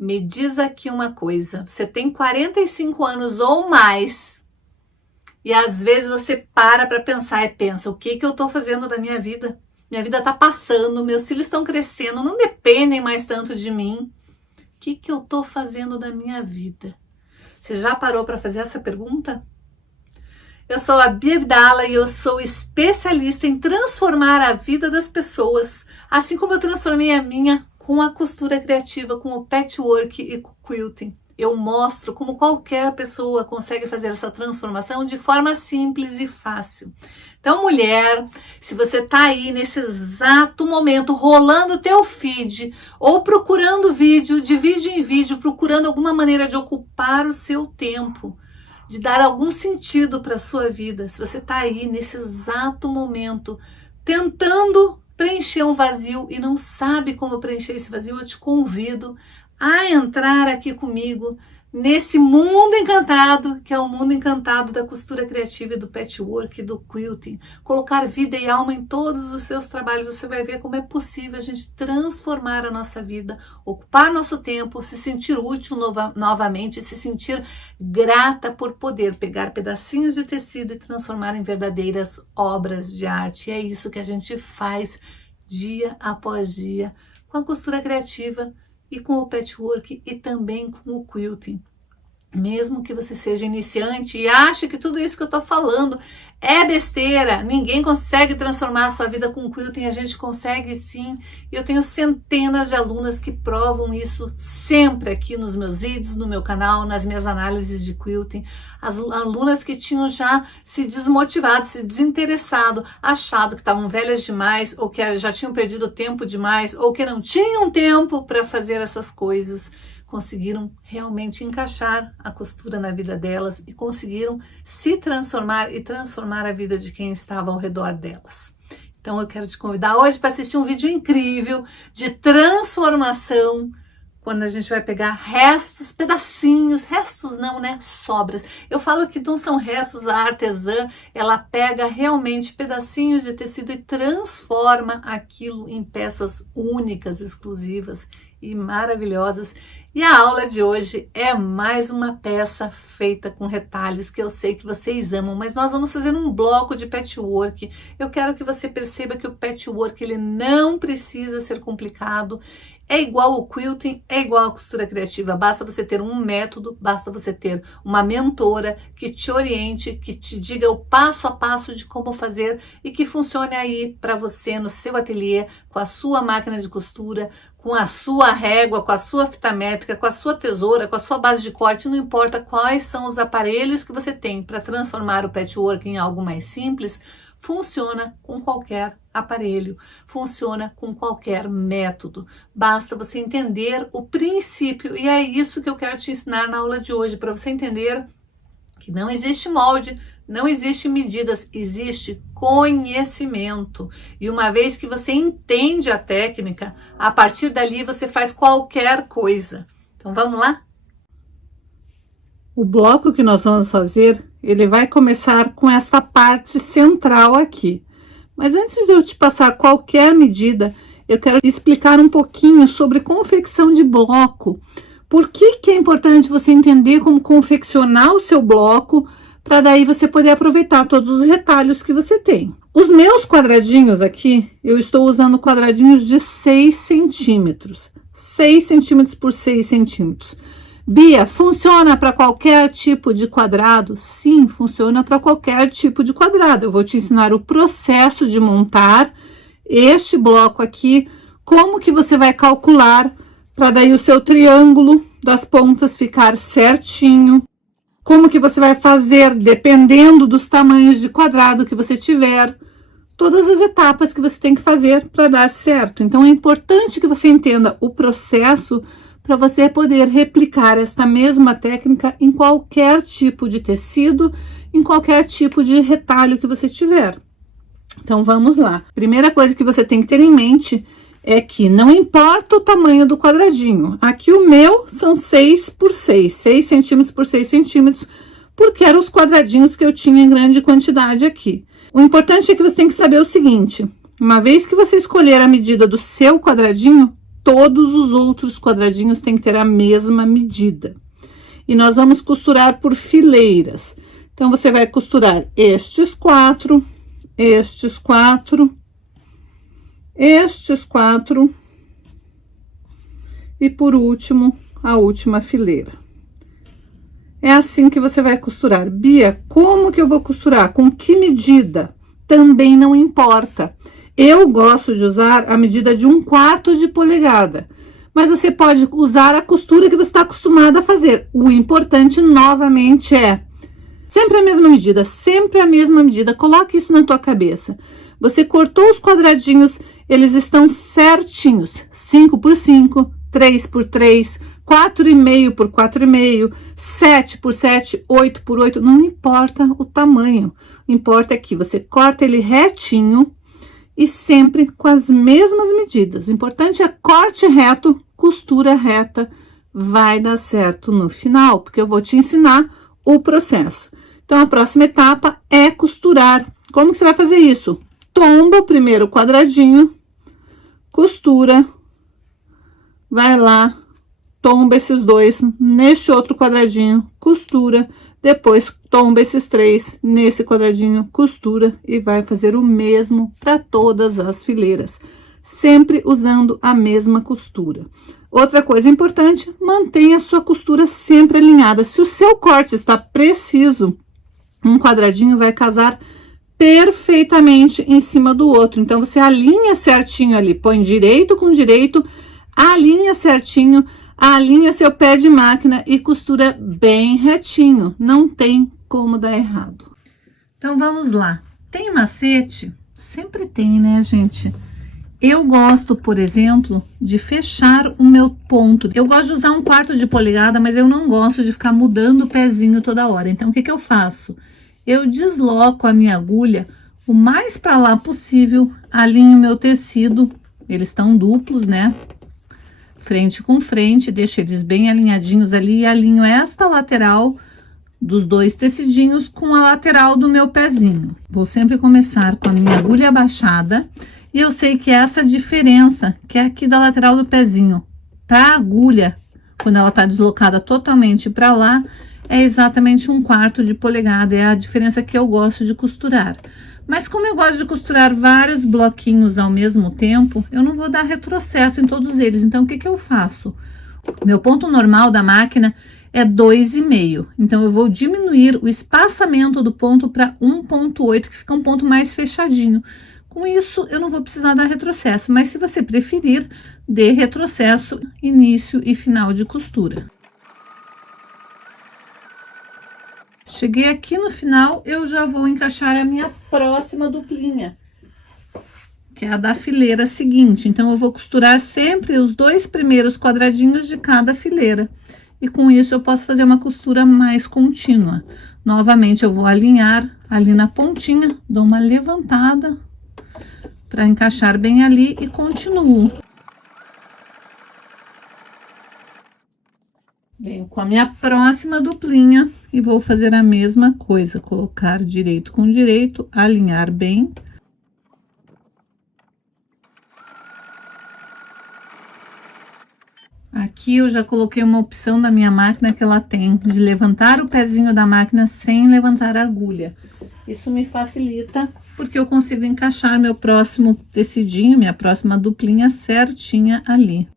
Me diz aqui uma coisa, você tem 45 anos ou mais e às vezes você para pensar e pensa, o que eu estou fazendo da minha vida? Minha vida está passando, meus filhos estão crescendo, não dependem mais tanto de mim. O que eu estou fazendo da minha vida? Você já parou para fazer essa pergunta? Eu sou a Bia Abdala e eu sou especialista em transformar a vida das pessoas, assim como eu transformei a minha com a costura criativa, com o patchwork e com o quilting. Eu mostro como qualquer pessoa consegue fazer essa transformação de forma simples e fácil. Então, mulher, se você está aí nesse exato momento rolando o teu feed ou procurando vídeo, de vídeo em vídeo, procurando alguma maneira de ocupar o seu tempo, de dar algum sentido para a sua vida, se você está aí nesse exato momento tentando preencher um vazio e não sabe como preencher esse vazio, eu te convido a entrar aqui comigo nesse mundo encantado, que é o mundo encantado da costura criativa e do patchwork e do quilting. Colocar vida e alma em todos os seus trabalhos, você vai ver como é possível a gente transformar a nossa vida, ocupar nosso tempo, se sentir útil novamente, se sentir grata por poder pegar pedacinhos de tecido e transformar em verdadeiras obras de arte. E é isso que a gente faz dia após dia com a costura criativa e com o patchwork e também com o quilting. Mesmo que você seja iniciante e ache que tudo isso que eu estou falando é besteira, ninguém consegue transformar a sua vida com quilting, a gente consegue sim. E eu tenho centenas de alunas que provam isso sempre aqui nos meus vídeos, no meu canal, nas minhas análises de quilting. As alunas que tinham já se desmotivado, se desinteressado, achado que estavam velhas demais, ou que já tinham perdido tempo demais, ou que não tinham tempo para fazer essas coisas, conseguiram realmente encaixar a costura na vida delas e conseguiram se transformar e transformar a vida de quem estava ao redor delas. Então eu quero te convidar hoje para assistir um vídeo incrível de transformação, quando a gente vai pegar restos, pedacinhos, restos não, né? Sobras. Eu falo que não são restos, a artesã, ela pega realmente pedacinhos de tecido e transforma aquilo em peças únicas, exclusivas e maravilhosas. E a aula de hoje é mais uma peça feita com retalhos que eu sei que vocês amam, mas nós vamos fazer um bloco de patchwork. Eu quero que você perceba que o patchwork ele não precisa ser complicado. É igual o quilting, é igual a costura criativa, basta você ter um método, basta você ter uma mentora que te oriente, que te diga o passo a passo de como fazer e que funcione aí para você no seu ateliê, com a sua máquina de costura, com a sua régua, com a sua fita métrica, com a sua tesoura, com a sua base de corte, não importa quais são os aparelhos que você tem para transformar o patchwork em algo mais simples, funciona com qualquer aparelho, funciona com qualquer método. Basta você entender o princípio e é isso que eu quero te ensinar na aula de hoje, para você entender que não existe molde, não existe medidas, existe conhecimento. E uma vez que você entende a técnica, a partir dali você faz qualquer coisa. Então vamos lá? O bloco que nós vamos fazer, ele vai começar com essa parte central aqui. Mas antes de eu te passar qualquer medida, eu quero explicar um pouquinho sobre confecção de bloco. Por que é importante você entender como confeccionar o seu bloco, para daí você poder aproveitar todos os retalhos que você tem. Os meus quadradinhos aqui, eu estou usando quadradinhos de 6 centímetros. 6 centímetros por 6 centímetros. Bia, funciona para qualquer tipo de quadrado? Sim, funciona para qualquer tipo de quadrado. Eu vou te ensinar o processo de montar este bloco aqui, como que você vai calcular para daí o seu triângulo das pontas ficar certinho, como que você vai fazer dependendo dos tamanhos de quadrado que você tiver, todas as etapas que você tem que fazer para dar certo. Então é importante que você entenda o processo para você poder replicar esta mesma técnica em qualquer tipo de tecido, em qualquer tipo de retalho que você tiver. Então, vamos lá. Primeira coisa que você tem que ter em mente é que não importa o tamanho do quadradinho. Aqui o meu são 6 por 6, 6 centímetros por 6 centímetros, porque eram os quadradinhos que eu tinha em grande quantidade aqui. O importante é que você tem que saber o seguinte: uma vez que você escolher a medida do seu quadradinho, todos os outros quadradinhos têm que ter a mesma medida. E nós vamos costurar por fileiras. Então, você vai costurar estes 4, estes 4, estes 4 e, por último, a última fileira. É assim que você vai costurar. Bia, como que eu vou costurar? Com que medida? Também não importa. Eu gosto de usar a medida de 1/4 de polegada, mas você pode usar a costura que você está acostumada a fazer. O importante, novamente, é sempre a mesma medida, sempre a mesma medida. Coloque isso na tua cabeça. Você cortou os quadradinhos, eles estão certinhos. 5 por 5, 3 por 3, 4,5 por 4,5, 7 por 7, 8 por 8, não importa o tamanho. O importa é que você corta ele retinho e sempre com as mesmas medidas. O importante é corte reto, costura reta, vai dar certo no final, porque eu vou te ensinar o processo. Então, a próxima etapa é costurar. Como que você vai fazer isso? Tomba o primeiro quadradinho, costura, vai lá, tomba esses 2 neste outro quadradinho, costura, depois tomba esses 3 nesse quadradinho, costura e vai fazer o mesmo para todas as fileiras, sempre usando a mesma costura. Outra coisa importante, mantenha a sua costura sempre alinhada. Se o seu corte está preciso, um quadradinho vai casar perfeitamente em cima do outro. Então, você alinha certinho ali, põe direito com direito, alinha certinho, alinha seu pé de máquina e costura bem retinho. Não tem como dar errado. Então, vamos lá. Tem macete? Sempre tem, né, gente? Eu gosto, por exemplo, de fechar o meu ponto. Eu gosto de usar 1/4 de polegada, mas eu não gosto de ficar mudando o pezinho toda hora. Então, o que que eu faço? Eu desloco a minha agulha o mais para lá possível, alinho o meu tecido, eles estão duplos, né? Frente com frente, deixo eles bem alinhadinhos ali e alinho esta lateral dos 2 tecidinhos com a lateral do meu pezinho. Vou sempre começar com a minha agulha abaixada e eu sei que essa diferença, que é aqui da lateral do pezinho, para a agulha, quando ela tá deslocada totalmente para lá, é exatamente 1/4 de polegada, é a diferença que eu gosto de costurar. Mas como eu gosto de costurar vários bloquinhos ao mesmo tempo, eu não vou dar retrocesso em todos eles. Então, o que que eu faço? Meu ponto normal da máquina é 2,5. Então, eu vou diminuir o espaçamento do ponto para 1,8, que fica um ponto mais fechadinho. Com isso, eu não vou precisar dar retrocesso. Mas se você preferir, dê retrocesso, início e final de costura. Cheguei aqui no final, eu já vou encaixar a minha próxima duplinha, que é a da fileira seguinte. Então, eu vou costurar sempre os 2 primeiros quadradinhos de cada fileira. E com isso, eu posso fazer uma costura mais contínua. Novamente, eu vou alinhar ali na pontinha, dou uma levantada para encaixar bem ali e continuo. Venho com a minha próxima duplinha e vou fazer a mesma coisa, colocar direito com direito, alinhar bem. Aqui eu já coloquei uma opção da minha máquina que ela tem de levantar o pezinho da máquina sem levantar a agulha. Isso me facilita porque eu consigo encaixar meu próximo tecidinho, minha próxima duplinha certinha ali.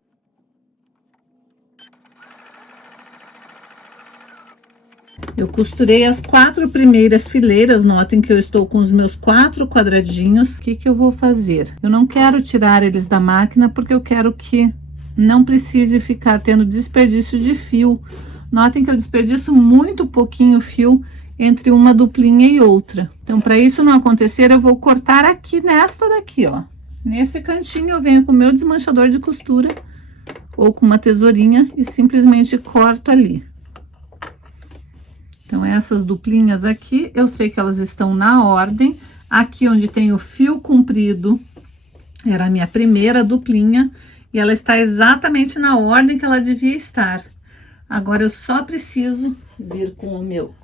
Eu costurei as 4 primeiras fileiras, notem que eu estou com os meus 4 quadradinhos. O que que eu vou fazer? Eu não quero tirar eles da máquina, porque eu quero que não precise ficar tendo desperdício de fio. Notem que eu desperdiço muito pouquinho fio entre uma duplinha e outra. Então, para isso não acontecer, eu vou cortar aqui nesta daqui, ó. Nesse cantinho, eu venho com o meu desmanchador de costura ou com uma tesourinha e simplesmente corto ali. Então, essas duplinhas aqui, eu sei que elas estão na ordem. Aqui onde tem o fio comprido, era a minha primeira duplinha, e ela está exatamente na ordem que ela devia estar. Agora, eu só preciso vir com o meu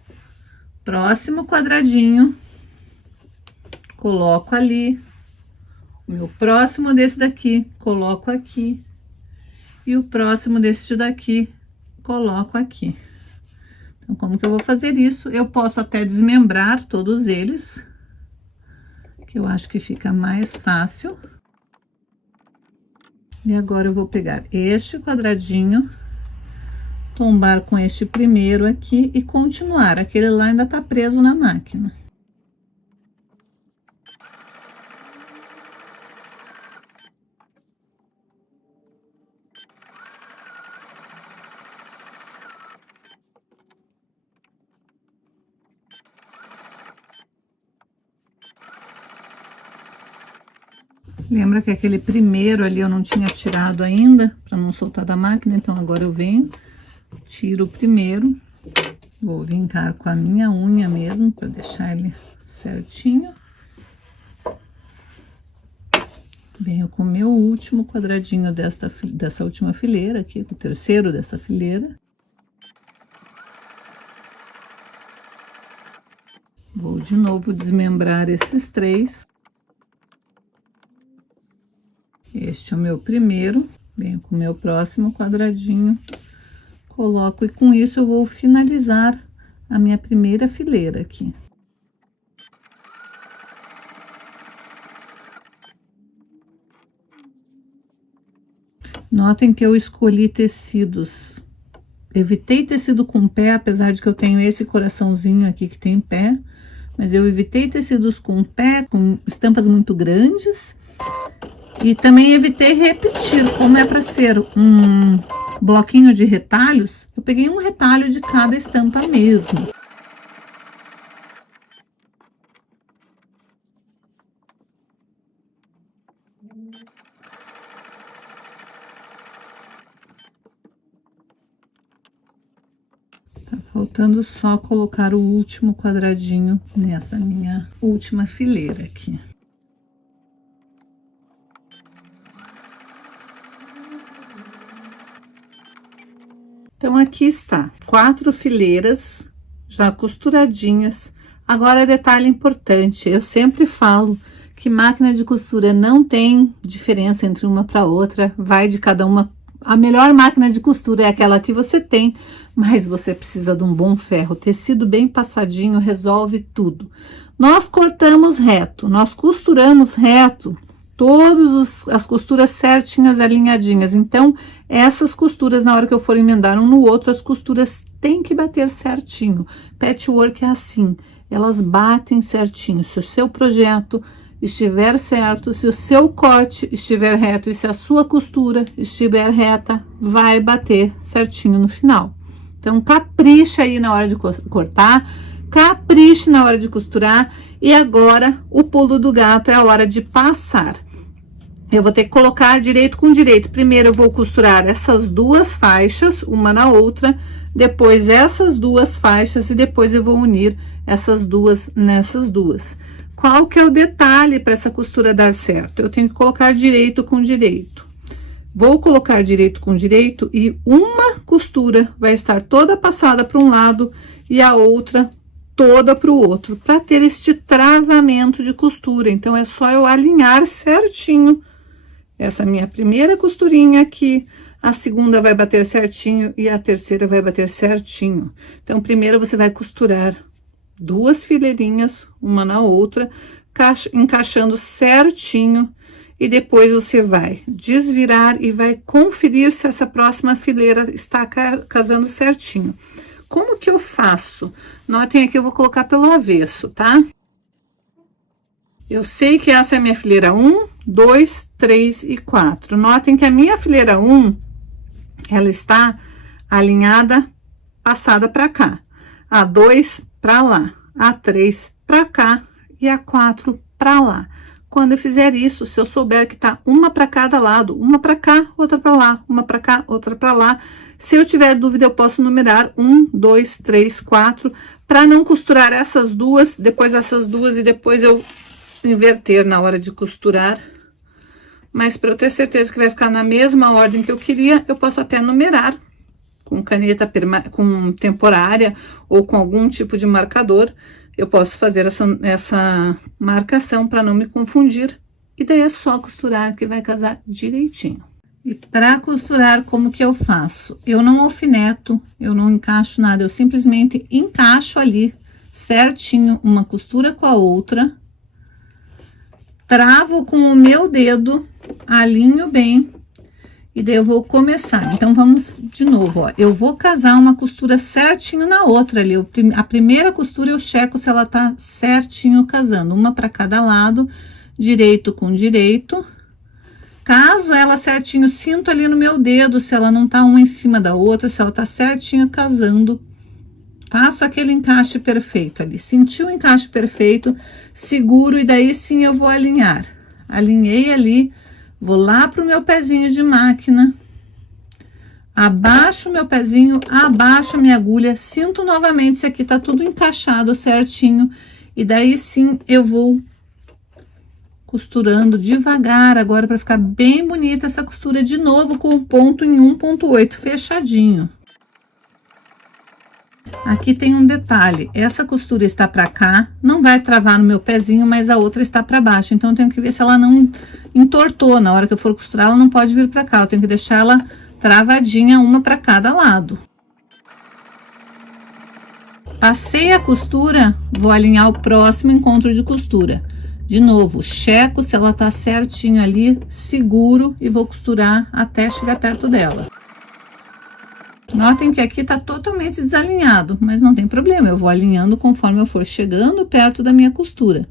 próximo quadradinho, coloco ali, o meu próximo desse daqui, coloco aqui, E o próximo deste daqui, coloco aqui. Então, como que eu vou fazer isso? Eu posso até desmembrar todos eles, que eu acho que fica mais fácil. E agora eu vou pegar este quadradinho, tombar com este primeiro aqui e continuar. Aquele lá ainda tá preso na máquina. Lembra que aquele primeiro ali eu não tinha tirado ainda, para não soltar da máquina, então agora eu venho, tiro o primeiro, vou vincar com a minha unha mesmo, para deixar ele certinho. Venho com o meu último quadradinho dessa última fileira aqui, o terceiro dessa fileira. Vou de novo desmembrar esses três. Este é o meu primeiro, venho com o meu próximo quadradinho, coloco e com isso eu vou finalizar a minha primeira fileira aqui. Notem que eu escolhi tecidos, evitei tecido com pé, apesar de que eu tenho esse coraçãozinho aqui que tem pé, mas eu evitei tecidos com pé, com estampas muito grandes. E também evitei repetir, como é para ser um bloquinho de retalhos, eu peguei um retalho de cada estampa mesmo. Tá faltando só colocar o último quadradinho nessa minha última fileira aqui. Então, aqui está, 4 fileiras já costuradinhas. Agora, detalhe importante, eu sempre falo que máquina de costura não tem diferença entre uma para outra, vai de cada uma. A melhor máquina de costura é aquela que você tem, mas você precisa de um bom ferro. Tecido bem passadinho resolve tudo. Nós cortamos reto, nós costuramos reto, todas as costuras certinhas, alinhadinhas. Então, essas costuras, na hora que eu for emendar um no outro, as costuras têm que bater certinho. Patchwork é assim, elas batem certinho. Se o seu projeto estiver certo, se o seu corte estiver reto e se a sua costura estiver reta, vai bater certinho no final. Então, capricha aí na hora de cortar, capriche na hora de costurar. E agora, o pulo do gato é a hora de passar. Eu vou ter que colocar direito com direito. Primeiro eu vou costurar essas duas faixas, uma na outra, depois essas duas faixas e depois eu vou unir essas duas nessas duas. Qual que é o detalhe para essa costura dar certo? Eu tenho que colocar direito com direito. Vou colocar direito com direito e uma costura vai estar toda passada para um lado e a outra toda para o outro, para ter este travamento de costura. Então, é só eu alinhar certinho essa minha primeira costurinha aqui, a segunda vai bater certinho e a terceira vai bater certinho. Então, primeiro você vai costurar duas fileirinhas, uma na outra, encaixando certinho, e depois você vai desvirar e vai conferir se essa próxima fileira está casando certinho. Como que eu faço? Notem aqui, eu vou colocar pelo avesso, tá? Eu sei que essa é a minha fileira 1, 2, 3 e 4. Notem que a minha fileira 1, ela está alinhada, passada para cá. A 2 para lá, a 3 para cá e a 4 para lá. Quando eu fizer isso, se eu souber que tá uma para cada lado, uma para cá, outra para lá, uma para cá, outra para lá. Se eu tiver dúvida, eu posso numerar 1, 2, 3, 4, para não costurar essas duas, depois essas duas e depois eu inverter na hora de costurar. Mas para eu ter certeza que vai ficar na mesma ordem que eu queria, eu posso até numerar com caneta com temporária ou com algum tipo de marcador. Eu posso fazer essa marcação para não me confundir. E daí é só costurar que vai casar direitinho. E para costurar, como que eu faço? Eu não alfineto, eu não encaixo nada, eu simplesmente encaixo ali certinho uma costura com a outra, travo com o meu dedo, alinho bem, e daí eu vou começar. Então, vamos de novo, ó. Eu vou casar uma costura certinho na outra ali. A primeira costura eu checo se ela tá certinho casando, uma para cada lado, direito com direito. Caso ela certinho, sinto ali no meu dedo se ela não tá uma em cima da outra, se ela tá certinho casando. Faço aquele encaixe perfeito ali. Senti o encaixe perfeito, seguro e daí sim eu vou alinhar. Alinhei ali, vou lá pro meu pezinho de máquina. Abaixo o meu pezinho, abaixo a minha agulha, sinto novamente se aqui tá tudo encaixado certinho. E daí sim eu vou costurando devagar agora para ficar bem bonita essa costura de novo com o ponto em 1,8 fechadinho. Aqui tem um detalhe, essa costura está para cá, não vai travar no meu pezinho, mas a outra está para baixo, então eu tenho que ver se ela não entortou. Na hora que eu for costurar, ela não pode vir para cá, eu tenho que deixar ela travadinha, uma para cada lado. Passei a costura, vou alinhar o próximo encontro de costura. De novo, checo se ela tá certinho ali, seguro e vou costurar até chegar perto dela. Notem que aqui tá totalmente desalinhado, mas não tem problema, eu vou alinhando conforme eu for chegando perto da minha costura.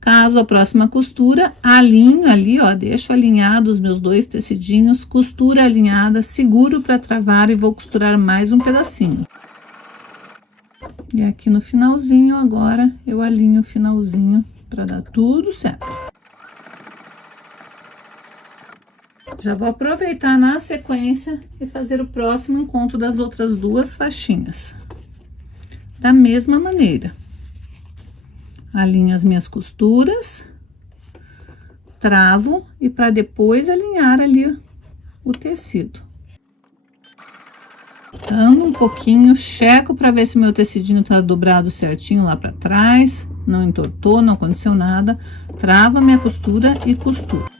Caso a próxima costura, alinho ali, ó, deixo alinhado os meus dois tecidinhos, costura alinhada, seguro para travar e vou costurar mais um pedacinho. E aqui no finalzinho agora, eu alinho o finalzinho para dar tudo certo. Já vou aproveitar na sequência e fazer o próximo encontro das outras duas faixinhas. Da mesma maneira. Alinho as minhas costuras, travo e para depois alinhar ali o tecido. Ando um pouquinho, checo para ver se o meu tecidinho tá dobrado certinho lá para trás, não entortou, não aconteceu nada. Travo a minha costura e costuro.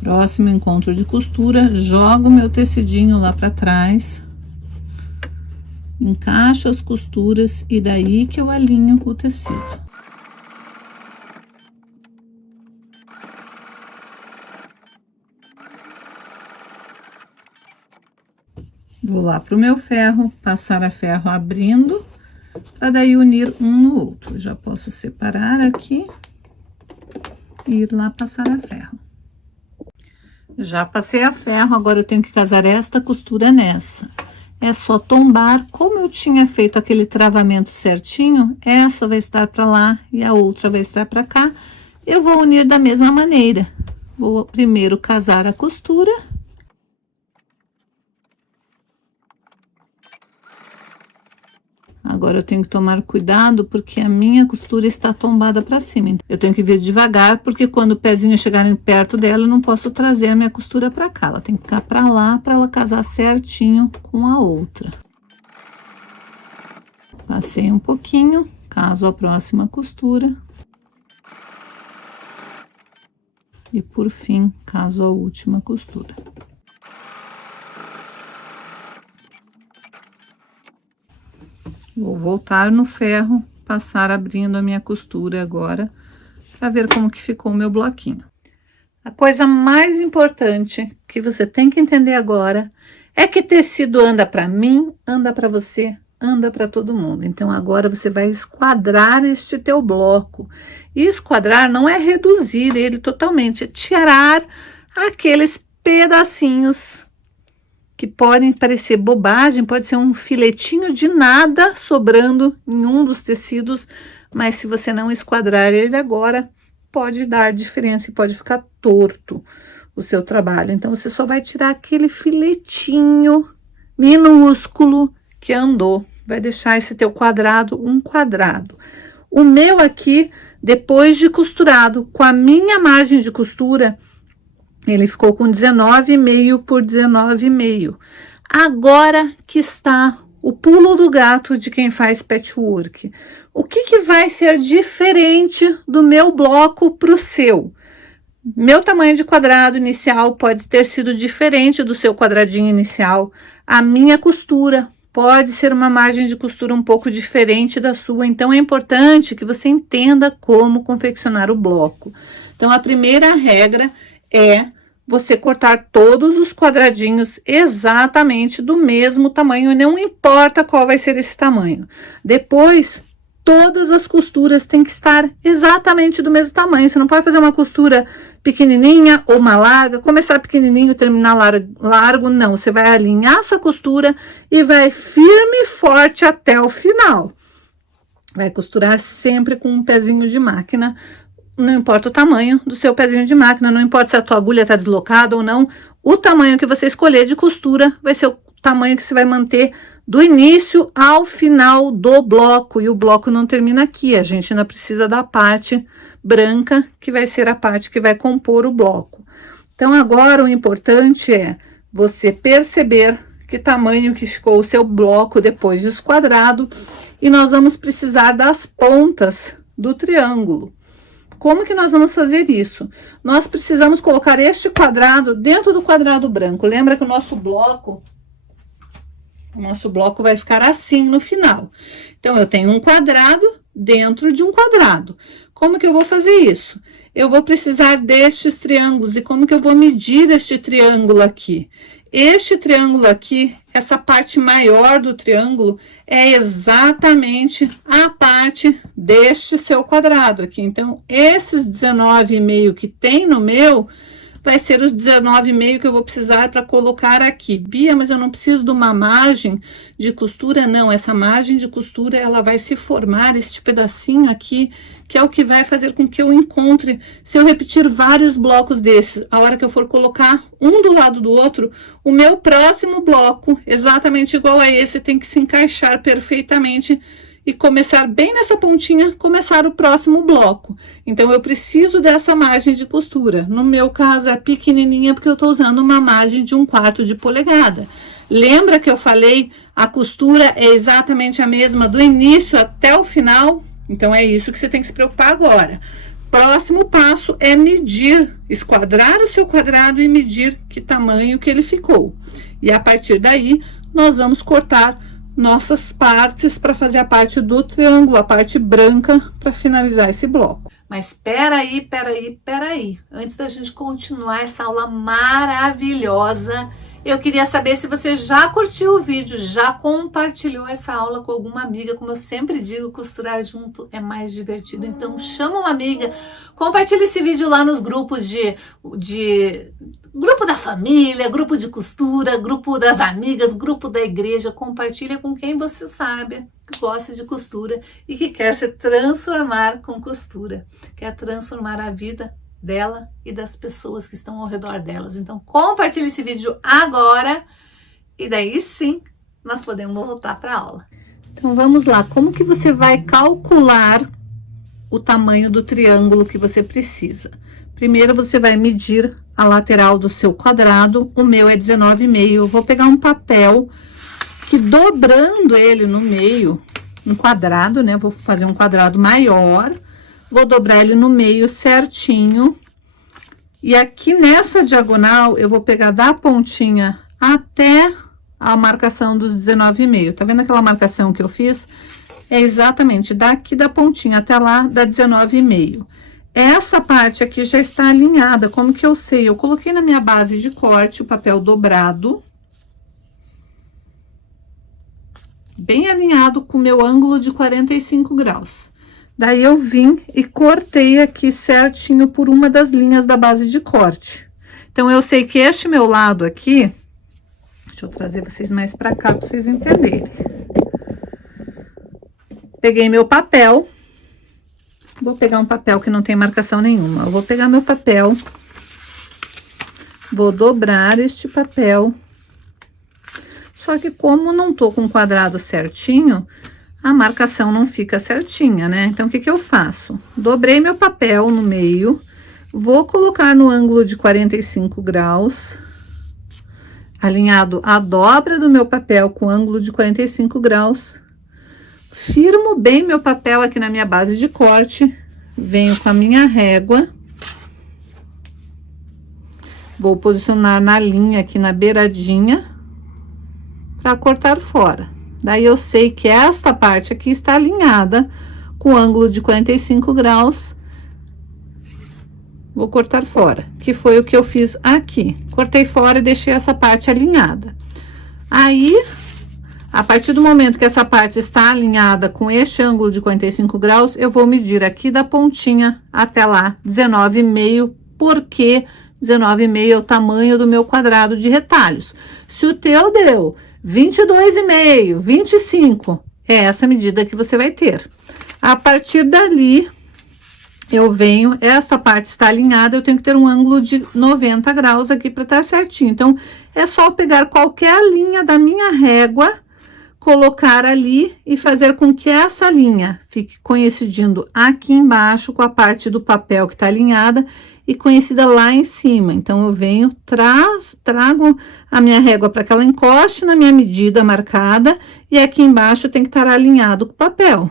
Próximo encontro de costura, jogo meu tecidinho lá para trás, encaixo as costuras e daí que eu alinho o tecido. Vou lá pro meu ferro, passar a ferro abrindo, para daí unir um no outro. Já posso separar aqui e ir lá passar a ferro. Já passei a ferro, agora eu tenho que casar esta costura nessa. É só tombar, como eu tinha feito aquele travamento certinho, essa vai estar para lá e a outra vai estar para cá. Eu vou unir da mesma maneira. Vou primeiro casar a costura. Agora eu tenho que tomar cuidado porque a minha costura está tombada para cima. Eu tenho que vir devagar porque quando o pezinho chegar perto dela, eu não posso trazer a minha costura para cá. Ela tem que ficar para lá para ela casar certinho com a outra. Passei um pouquinho, caso a próxima costura. E por fim, caso a última costura. Vou voltar no ferro, passar abrindo a minha costura agora, para ver como que ficou o meu bloquinho. A coisa mais importante que você tem que entender agora é que tecido anda para mim, anda para você, anda para todo mundo. Então, agora você vai esquadrar este teu bloco. E esquadrar não é reduzir ele totalmente, é tirar aqueles pedacinhos que podem parecer bobagem, pode ser um filetinho de nada sobrando em um dos tecidos, mas se você não esquadrar ele agora, pode dar diferença e pode ficar torto o seu trabalho. Então, você só vai tirar aquele filetinho minúsculo que andou, vai deixar esse teu quadrado um quadrado. O meu aqui, depois de costurado, com a minha margem de costura, ele ficou com 19,5 por 19,5. Agora que está o pulo do gato de quem faz patchwork. O que vai ser diferente do meu bloco para o seu? Meu tamanho de quadrado inicial pode ter sido diferente do seu quadradinho inicial. A minha costura pode ser uma margem de costura um pouco diferente da sua. Então, é importante que você entenda como confeccionar o bloco. Então, a primeira regra é você cortar todos os quadradinhos exatamente do mesmo tamanho, não importa qual vai ser esse tamanho. Depois, todas as costuras têm que estar exatamente do mesmo tamanho. Você não pode fazer uma costura pequenininha ou uma larga, começar pequenininho, terminar largo, não. Você vai alinhar sua costura e vai firme e forte até o final. Vai costurar sempre com um pezinho de máquina, não importa o tamanho do seu pezinho de máquina, não importa se a tua agulha está deslocada ou não, o tamanho que você escolher de costura vai ser o tamanho que você vai manter do início ao final do bloco, e o bloco não termina aqui, a gente ainda precisa da parte branca, que vai ser a parte que vai compor o bloco. Então, agora o importante é você perceber que tamanho que ficou o seu bloco depois de esquadrado, e nós vamos precisar das pontas do triângulo. Como que nós vamos fazer isso? Nós precisamos colocar este quadrado dentro do quadrado branco. Lembra que o nosso bloco vai ficar assim no final. Então, eu tenho um quadrado dentro de um quadrado. Como que eu vou fazer isso? Eu vou precisar destes triângulos. E como que eu vou medir este triângulo aqui? Este triângulo aqui, essa parte maior do triângulo, é exatamente a parte deste seu quadrado aqui. Então, esses 19,5 que tem no meu, vai ser os 19,5 que eu vou precisar para colocar aqui. Bia, mas eu não preciso de uma margem de costura? Não, essa margem de costura, ela vai se formar, este pedacinho aqui, que é o que vai fazer com que eu encontre, se eu repetir vários blocos desses, a hora que eu for colocar um do lado do outro, o meu próximo bloco, exatamente igual a esse, tem que se encaixar perfeitamente e começar bem nessa pontinha, começar o próximo bloco. Então, eu preciso dessa margem de costura. No meu caso, é pequenininha, porque eu tô usando uma margem de 1/4 de polegada. Lembra que eu falei, a costura é exatamente a mesma do início até o final? Então, é isso que você tem que se preocupar agora. Próximo passo é medir, esquadrar o seu quadrado e medir que tamanho que ele ficou. E a partir daí, nós vamos cortar nossas partes para fazer a parte do triângulo, a parte branca, para finalizar esse bloco. Mas peraí. Antes da gente continuar essa aula maravilhosa, eu queria saber se você já curtiu o vídeo, já compartilhou essa aula com alguma amiga. Como eu sempre digo, costurar junto é mais divertido. Então, chama uma amiga, compartilha esse vídeo lá nos grupos grupo da família, grupo de costura, grupo das amigas, grupo da igreja. Compartilha com quem você sabe que gosta de costura e que quer se transformar com costura, quer transformar a vida dela e das pessoas que estão ao redor delas. Então, compartilhe esse vídeo agora e daí sim nós podemos voltar para a aula. Então, vamos lá. Como que você vai calcular o tamanho do triângulo que você precisa? Primeiro, você vai medir a lateral do seu quadrado. O meu é 19,5. Eu vou pegar um papel que, dobrando ele no meio, um quadrado, né? Vou fazer um quadrado maior. Vou dobrar ele no meio certinho. E aqui nessa diagonal, eu vou pegar da pontinha até a marcação dos 19,5. Tá vendo aquela marcação que eu fiz? É exatamente daqui da pontinha até lá, dá 19,5. Essa parte aqui já está alinhada. Como que eu sei? Eu coloquei na minha base de corte o papel dobrado, bem alinhado com o meu ângulo de 45 graus. Daí, eu vim e cortei aqui certinho por uma das linhas da base de corte. Então, eu sei que este meu lado aqui, deixa eu trazer vocês mais pra cá pra vocês entenderem. Peguei meu papel, vou pegar um papel que não tem marcação nenhuma. Eu vou pegar meu papel, vou dobrar este papel. Só que como não tô com o quadrado certinho, a marcação não fica certinha, né? Então, o que que eu faço? Dobrei meu papel no meio, vou colocar no ângulo de 45 graus, alinhado a dobra do meu papel com ângulo de 45 graus. Firmo bem meu papel aqui na minha base de corte, venho com a minha régua Vou posicionar na linha aqui na beiradinha para cortar fora. Daí eu sei que esta parte aqui está alinhada com ângulo de 45 graus. Vou cortar fora, que foi o que eu fiz aqui. Cortei fora e deixei essa parte alinhada. Aí, a partir do momento que essa parte está alinhada com este ângulo de 45 graus, eu vou medir aqui da pontinha até lá, 19,5, porque 19,5 é o tamanho do meu quadrado de retalhos. Se o teu deu 22,5, 25, é essa medida que você vai ter. A partir dali, eu venho, esta parte está alinhada, eu tenho que ter um ângulo de 90 graus aqui para estar certinho. Então, é só eu pegar qualquer linha da minha régua, colocar ali e fazer com que essa linha fique coincidindo aqui embaixo com a parte do papel que está alinhada e conhecida lá em cima. Então, eu venho, trago a minha régua para que ela encoste na minha medida marcada e aqui embaixo tem que estar alinhado com o papel.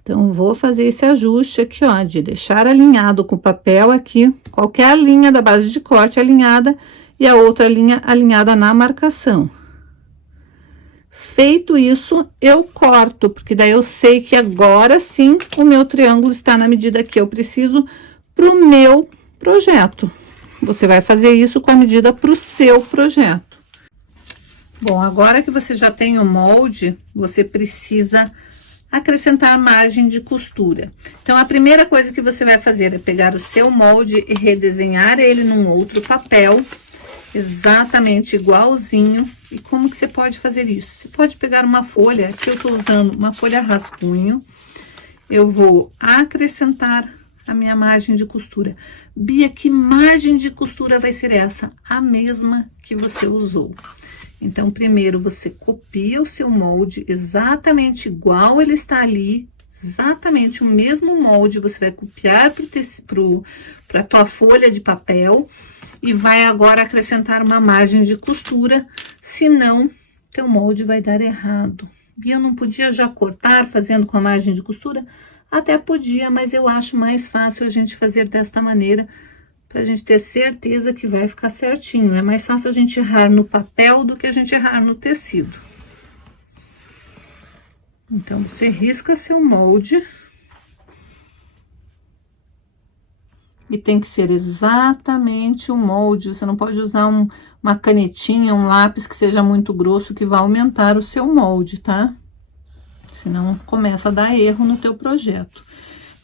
Então, vou fazer esse ajuste aqui, ó, de deixar alinhado com o papel aqui, qualquer linha da base de corte alinhada e a outra linha alinhada na marcação. Feito isso, eu corto, porque daí eu sei que agora sim o meu triângulo está na medida que eu preciso para o meu projeto. Você vai fazer isso com a medida para o seu projeto. Bom, agora que você já tem o molde, você precisa acrescentar margem de costura. Então, a primeira coisa que você vai fazer é pegar o seu molde e redesenhar ele num outro papel, exatamente igualzinho. E como que você pode fazer isso? Você pode pegar uma folha, que eu tô usando uma folha rascunho, eu vou acrescentar a minha margem de costura. Bia, que margem de costura vai ser essa? A mesma que você usou. Então, primeiro você copia o seu molde exatamente igual ele está ali, exatamente o mesmo molde, você vai copiar para a tua folha de papel e vai agora acrescentar uma margem de costura, senão teu molde vai dar errado. Bia, eu não podia já cortar fazendo com a margem de costura? Até podia, mas eu acho mais fácil a gente fazer desta maneira, para a gente ter certeza que vai ficar certinho. É mais fácil a gente errar no papel do que a gente errar no tecido. Então, você risca seu molde. E tem que ser exatamente o molde. Você não pode usar uma canetinha, um lápis que seja muito grosso, que vai aumentar o seu molde, tá? Senão começa a dar erro no teu projeto.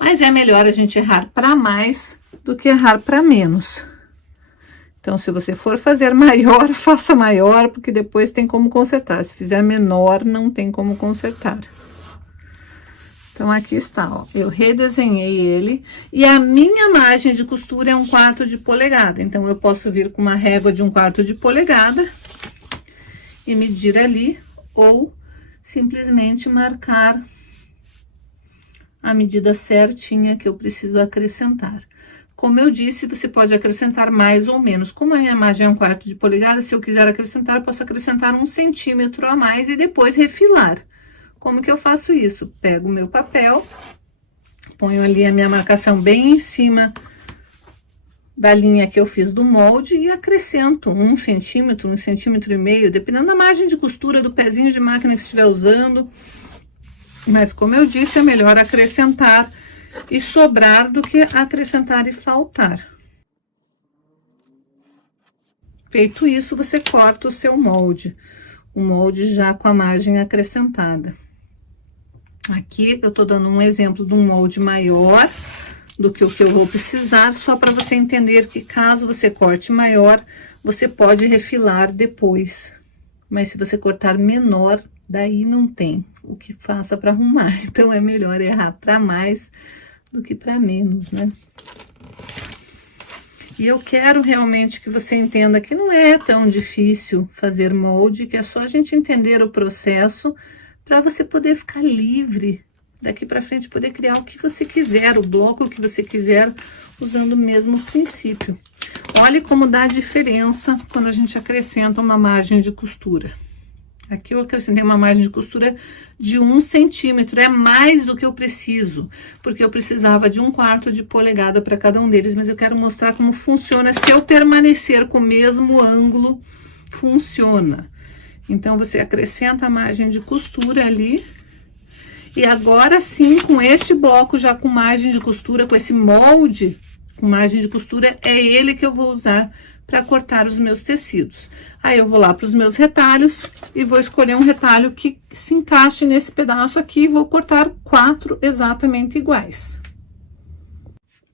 Mas é melhor a gente errar para mais do que errar para menos. Então, se você for fazer maior, faça maior, porque depois tem como consertar. Se fizer menor, não tem como consertar. Então, aqui está, ó. Eu redesenhei ele e a minha margem de costura é 1/4 de polegada. Então, eu posso vir com uma régua de 1/4 de polegada e medir ali, ou simplesmente marcar a medida certinha que eu preciso acrescentar. Como eu disse, você pode acrescentar mais ou menos. Como a minha margem é 1/4 de polegada, se eu quiser acrescentar, eu posso acrescentar 1 centímetro a mais e depois refilar. Como que eu faço isso? Pego o meu papel, ponho ali a minha marcação bem em cima da linha que eu fiz do molde e acrescento 1 centímetro, 1,5 centímetros, dependendo da margem de costura do pezinho de máquina que estiver usando. Mas, como eu disse, é melhor acrescentar e sobrar do que acrescentar e faltar. Feito isso, você corta o seu molde, o molde já com a margem acrescentada. Aqui eu tô dando um exemplo de um molde maior do que o que eu vou precisar, só para você entender que caso você corte maior, você pode refilar depois. Mas se você cortar menor, daí não tem o que faça para arrumar. Então, é melhor errar para mais do que para menos, né? E eu quero realmente que você entenda que não é tão difícil fazer molde, que é só a gente entender o processo para você poder ficar livre daqui para frente, poder criar o que você quiser, o bloco que você quiser, usando o mesmo princípio. Olhe como dá a diferença quando a gente acrescenta uma margem de costura. Aqui eu acrescentei uma margem de costura de 1 centímetro, é mais do que eu preciso, porque eu precisava de 1/4 de polegada para cada um deles, mas eu quero mostrar como funciona, se eu permanecer com o mesmo ângulo, funciona. Então, você acrescenta a margem de costura ali, e agora sim, com este bloco já com margem de costura, com esse molde com margem de costura, é ele que eu vou usar para cortar os meus tecidos. Aí, eu vou lá para os meus retalhos e vou escolher um retalho que se encaixe nesse pedaço aqui e vou cortar 4 exatamente iguais.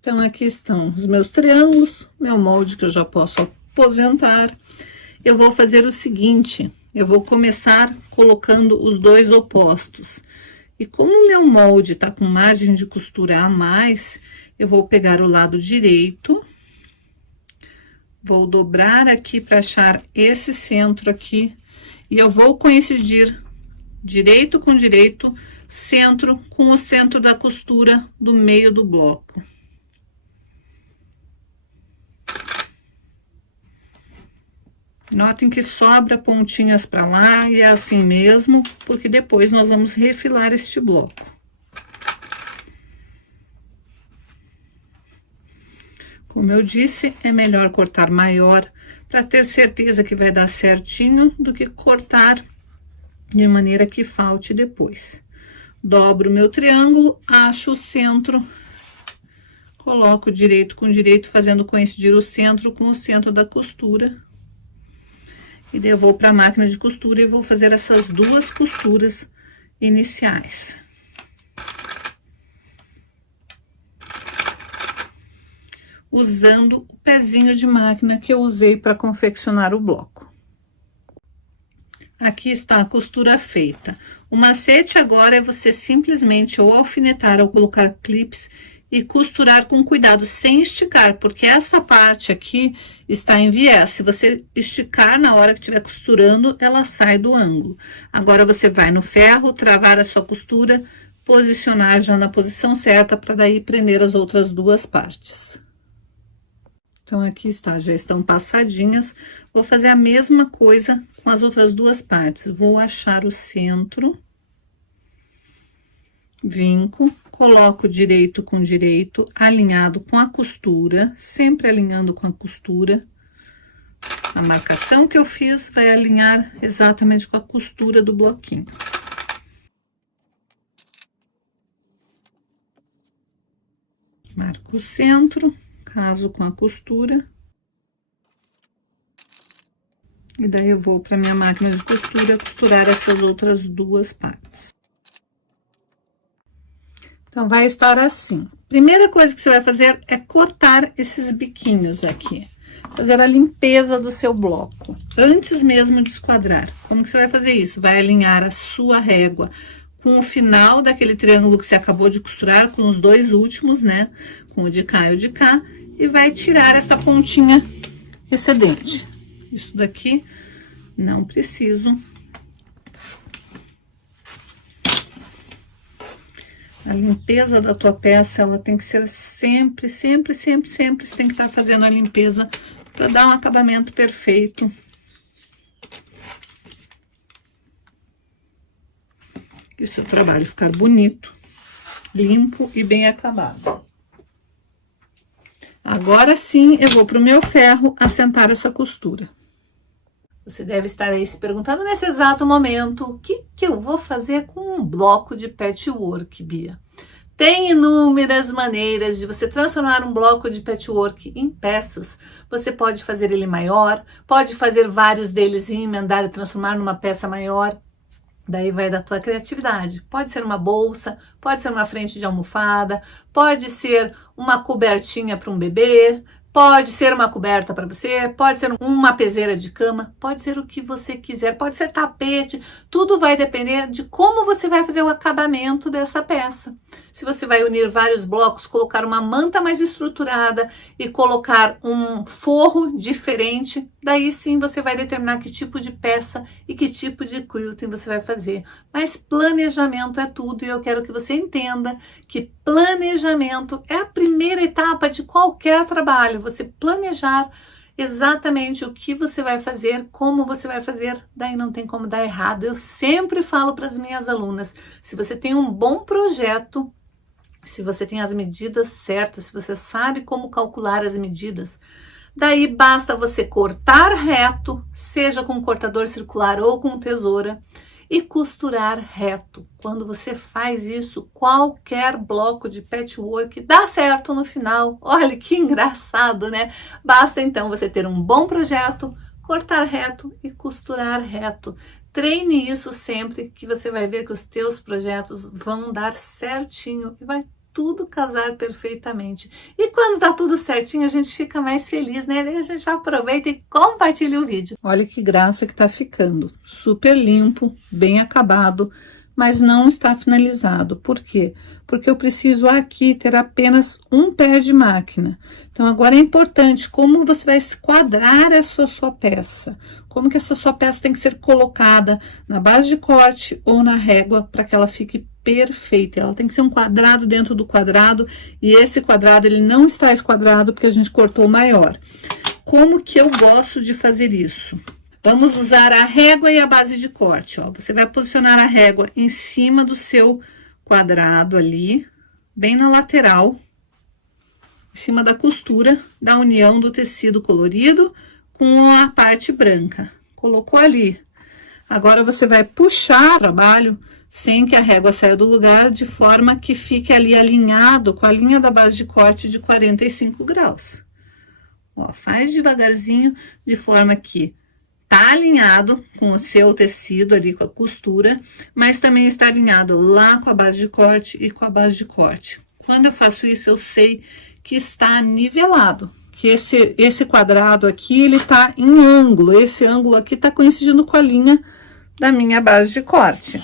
Então, aqui estão os meus triângulos, meu molde que eu já posso aposentar. Eu vou fazer o seguinte, eu vou começar colocando os dois opostos. E como o meu molde tá com margem de costura a mais, eu vou pegar o lado direito, vou dobrar aqui para achar esse centro aqui, e eu vou coincidir direito com direito, centro com o centro da costura do meio do bloco. Notem que sobra pontinhas para lá e é assim mesmo, porque depois nós vamos refilar este bloco. Como eu disse, é melhor cortar maior para ter certeza que vai dar certinho do que cortar de maneira que falte depois. Dobro o meu triângulo, acho o centro, coloco direito com direito, fazendo coincidir o centro com o centro da costura. E daí eu vou para a máquina de costura e vou fazer essas 2 costuras iniciais. Usando o pezinho de máquina que eu usei para confeccionar o bloco. Aqui está a costura feita. O macete agora é você simplesmente ou alfinetar ou colocar clips e costurar com cuidado, sem esticar, porque essa parte aqui está em viés. Se você esticar na hora que estiver costurando, ela sai do ângulo. Agora, você vai no ferro, travar a sua costura, posicionar já na posição certa, para daí prender as outras 2 partes. Então, aqui está, já estão passadinhas. Vou fazer a mesma coisa com as outras 2 partes. Vou achar o centro, vinco, coloco direito com direito, alinhado com a costura, sempre alinhando com a costura. A marcação que eu fiz vai alinhar exatamente com a costura do bloquinho. Marco o centro, caso com a costura. E daí eu vou para minha máquina de costura costurar essas outras 2 partes. Então, vai estar assim. Primeira coisa que você vai fazer é cortar esses biquinhos aqui. Fazer a limpeza do seu bloco, antes mesmo de esquadrar. Como que você vai fazer isso? Vai alinhar a sua régua com o final daquele triângulo que você acabou de costurar, com os 2 últimos, né? Com o de cá e o de cá, e vai tirar essa pontinha excedente. Isso daqui não preciso. A limpeza da tua peça, ela tem que ser sempre, sempre, sempre, sempre, você tem que estar fazendo a limpeza para dar um acabamento perfeito. E o seu trabalho ficar bonito, limpo e bem acabado. Agora sim, eu vou para o meu ferro assentar essa costura. Você deve estar aí se perguntando nesse exato momento, o que eu vou fazer com um bloco de patchwork, Bia? Tem inúmeras maneiras de você transformar um bloco de patchwork em peças. Você pode fazer ele maior, pode fazer vários deles e emendar e transformar numa peça maior. Daí vai da tua criatividade. Pode ser uma bolsa, pode ser uma frente de almofada, pode ser uma cobertinha para um bebê, pode ser uma coberta para você, pode ser uma peseira de cama, pode ser o que você quiser, pode ser tapete, tudo vai depender de como você vai fazer o acabamento dessa peça. Se você vai unir vários blocos, colocar uma manta mais estruturada e colocar um forro diferente, daí sim você vai determinar que tipo de peça e que tipo de quilting você vai fazer. Mas planejamento é tudo e eu quero que você entenda que planejamento é a primeira etapa de qualquer trabalho. Você planejar exatamente o que você vai fazer, como você vai fazer, daí não tem como dar errado. Eu sempre falo para as minhas alunas, se você tem um bom projeto, se você tem as medidas certas, se você sabe como calcular as medidas, daí basta você cortar reto, seja com cortador circular ou com tesoura, e costurar reto. Quando você faz isso, qualquer bloco de patchwork dá certo no final. Olha que engraçado, né? Basta então você ter um bom projeto, cortar reto e costurar reto. Treine isso sempre, que você vai ver que os teus projetos vão dar certinho e vai tudo casar perfeitamente. E quando tá tudo certinho, a gente fica mais feliz, né? Daí a gente já aproveita e compartilha o vídeo. Olha que graça que tá ficando. Super limpo, bem acabado, mas não está finalizado. Por quê? Porque eu preciso aqui ter apenas um pé de máquina. Então, agora é importante como você vai esquadrar essa sua peça. Como que essa sua peça tem que ser colocada na base de corte ou na régua para que ela fique perfeita. Ela tem que ser um quadrado dentro do quadrado e esse quadrado ele não está esquadrado porque a gente cortou maior. Como que eu gosto de fazer isso? Vamos usar a régua e a base de corte, ó. Você vai posicionar a régua em cima do seu quadrado ali, bem na lateral, em cima da costura da união do tecido colorido com a parte branca. Colocou ali. Agora você vai puxar o trabalho sem que a régua saia do lugar, de forma que fique ali alinhado com a linha da base de corte de 45 graus. Ó, faz devagarzinho, de forma que tá alinhado com o seu tecido ali, com a costura, mas também está alinhado lá com a base de corte e com a base de corte. Quando eu faço isso, eu sei que está nivelado, que esse quadrado aqui, ele tá em ângulo, esse ângulo aqui tá coincidindo com a linha da minha base de corte.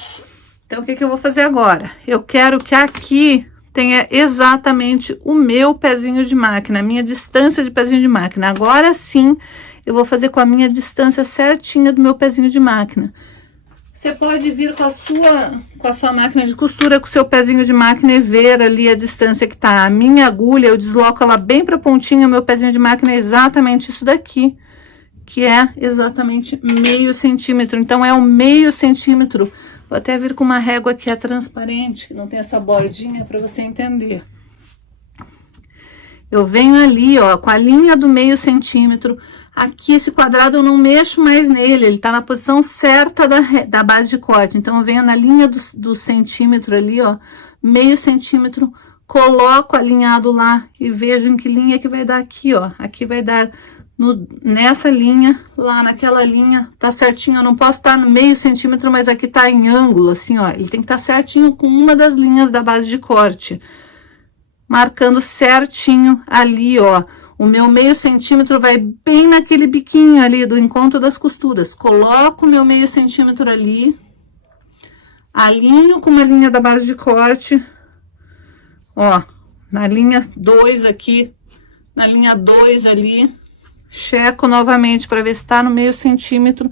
Então, o que eu vou fazer agora? Eu quero que aqui tenha exatamente o meu pezinho de máquina, a minha distância de pezinho de máquina. Agora sim, eu vou fazer com a minha distância certinha do meu pezinho de máquina. Você pode vir com a sua máquina de costura, com o seu pezinho de máquina e ver ali a distância que tá. A minha agulha, eu desloco ela bem pra pontinha, o meu pezinho de máquina é exatamente isso daqui, que é exatamente meio centímetro. Então, é o meio centímetro. Vou até vir com uma régua que é transparente, que não tem essa bordinha para você entender. Eu venho ali, ó, com a linha do meio centímetro. Aqui, esse quadrado eu não mexo mais nele, ele tá na posição certa da base de corte. Então, eu venho na linha do centímetro ali, ó, meio centímetro, coloco alinhado lá e vejo em que linha que vai dar aqui, ó. Aqui vai dar nessa linha, lá naquela linha, tá certinho. Eu não posso estar no meio centímetro, mas aqui tá em ângulo, assim, ó. Ele tem que estar certinho com uma das linhas da base de corte, marcando certinho ali, ó. O meu meio centímetro vai bem naquele biquinho ali do encontro das costuras. Coloco o meu meio centímetro ali, alinho com uma linha da base de corte, ó, na linha 2 aqui, na linha 2 ali. Checo novamente para ver se tá no meio centímetro.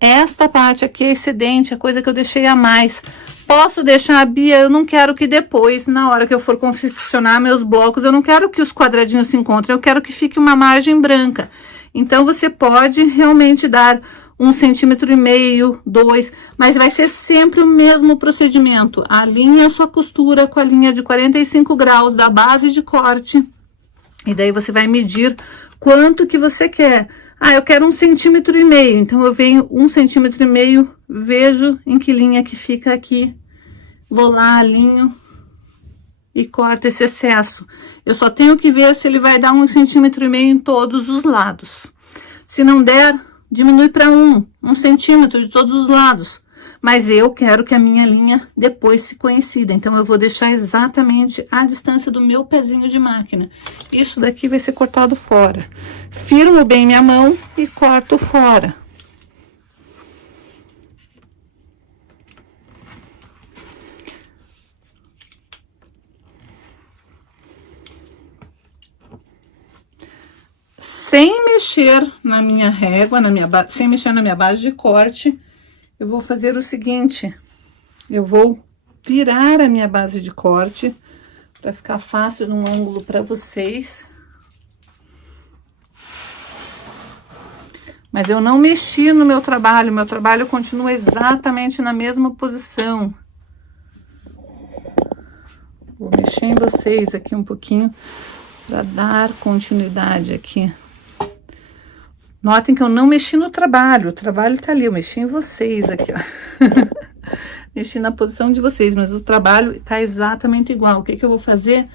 Esta parte aqui é excedente, a coisa que eu deixei a mais. Posso deixar, Bia, eu não quero que depois, na hora que eu for confeccionar meus blocos, eu não quero que os quadradinhos se encontrem, eu quero que fique uma margem branca. Então, você pode realmente dar 1,5 centímetros, 2, mas vai ser sempre o mesmo procedimento. Alinha a sua costura com a linha de 45 graus da base de corte, e daí você vai medir quanto que você quer. Ah, eu quero 1,5 centímetros, então eu venho 1,5 centímetros, vejo em que linha que fica aqui, vou lá, alinho e corto esse excesso. Eu só tenho que ver se ele vai dar 1,5 centímetros em todos os lados. Se não der, diminui para 1 centímetro de todos os lados. Mas eu quero que a minha linha depois se coincida, então eu vou deixar exatamente a distância do meu pezinho de máquina. Isso daqui vai ser cortado fora. Firmo bem minha mão e corto fora. Sem mexer na minha régua, sem mexer na minha base de corte, eu vou fazer o seguinte, eu vou virar a minha base de corte para ficar fácil num ângulo para vocês. Mas eu não mexi no meu trabalho continua exatamente na mesma posição. Vou mexer em vocês aqui um pouquinho para dar continuidade aqui. Notem que eu não mexi no trabalho, o trabalho tá ali, eu mexi em vocês aqui, ó. Mexi na posição de vocês, mas o trabalho tá exatamente igual. O que que eu vou fazer?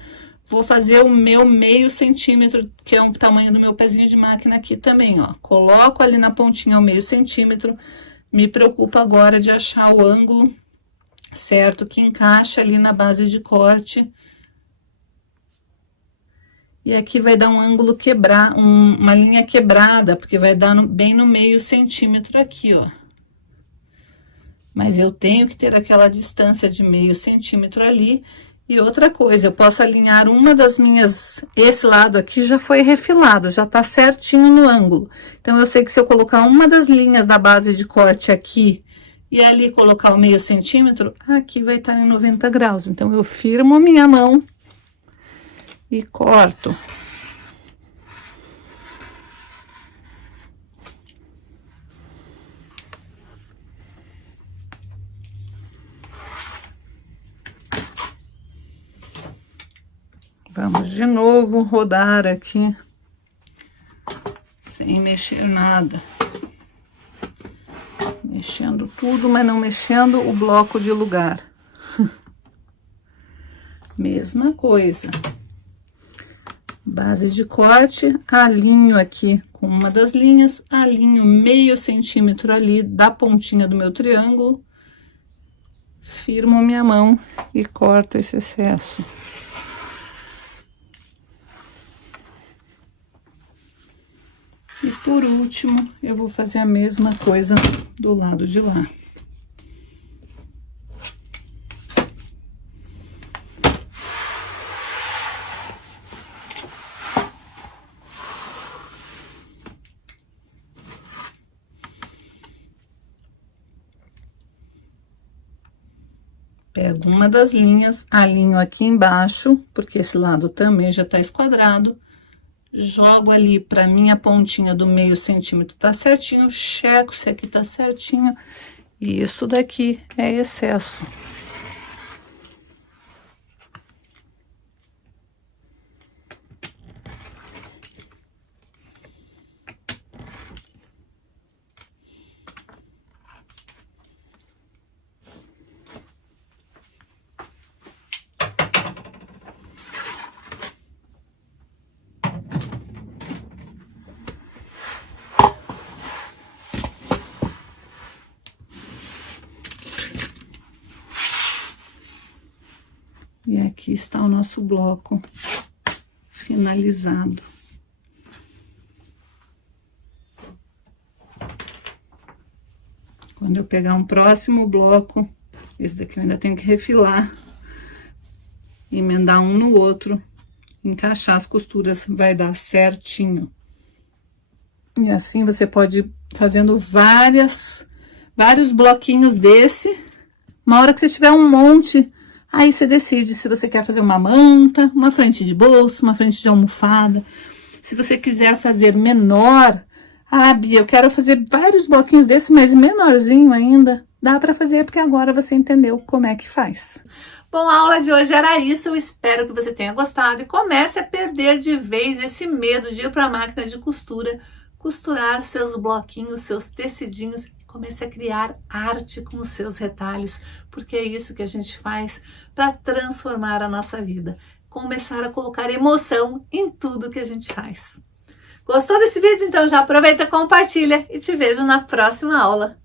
Vou fazer o meu meio centímetro, que é o tamanho do meu pezinho de máquina aqui também, ó. Coloco ali na pontinha o meio centímetro, me preocupo agora de achar o ângulo certo, que encaixa ali na base de corte. E aqui vai dar um ângulo uma linha quebrada, porque vai dar bem no meio centímetro aqui, ó. Mas eu tenho que ter aquela distância de meio centímetro ali. E outra coisa, eu posso alinhar uma das minhas... Esse lado aqui já foi refilado, já tá certinho no ângulo. Então, eu sei que se eu colocar uma das linhas da base de corte aqui e ali colocar o meio centímetro, aqui vai estar em 90 graus. Então, eu firmo minha mão e corto. Vamos de novo rodar aqui, sem mexer nada. Mexendo tudo, mas não mexendo o bloco de lugar. Mesma coisa. Base de corte, alinho aqui com uma das linhas, alinho meio centímetro ali da pontinha do meu triângulo, firmo minha mão e corto esse excesso. E por último, eu vou fazer a mesma coisa do lado de lá. Pego uma das linhas, alinho aqui embaixo, porque esse lado também já tá esquadrado. Jogo ali pra minha pontinha do meio centímetro tá certinho, checo se aqui tá certinho. E isso daqui é excesso. E aqui está o nosso bloco finalizado. Quando eu pegar um próximo bloco, esse daqui eu ainda tenho que refilar, emendar um no outro, encaixar as costuras, vai dar certinho. E assim você pode ir fazendo vários bloquinhos desse. Uma hora que você tiver um monte... Aí, você decide se você quer fazer uma manta, uma frente de bolso, uma frente de almofada. Se você quiser fazer menor, Bia, eu quero fazer vários bloquinhos desses, mas menorzinho ainda. Dá pra fazer, porque agora você entendeu como é que faz. Bom, a aula de hoje era isso. Eu espero que você tenha gostado e comece a perder de vez esse medo de ir pra máquina de costura, costurar seus bloquinhos, seus tecidinhos. Comece a criar arte com os seus retalhos, porque é isso que a gente faz para transformar a nossa vida. Começar a colocar emoção em tudo que a gente faz. Gostou desse vídeo? Então já aproveita, compartilha e te vejo na próxima aula.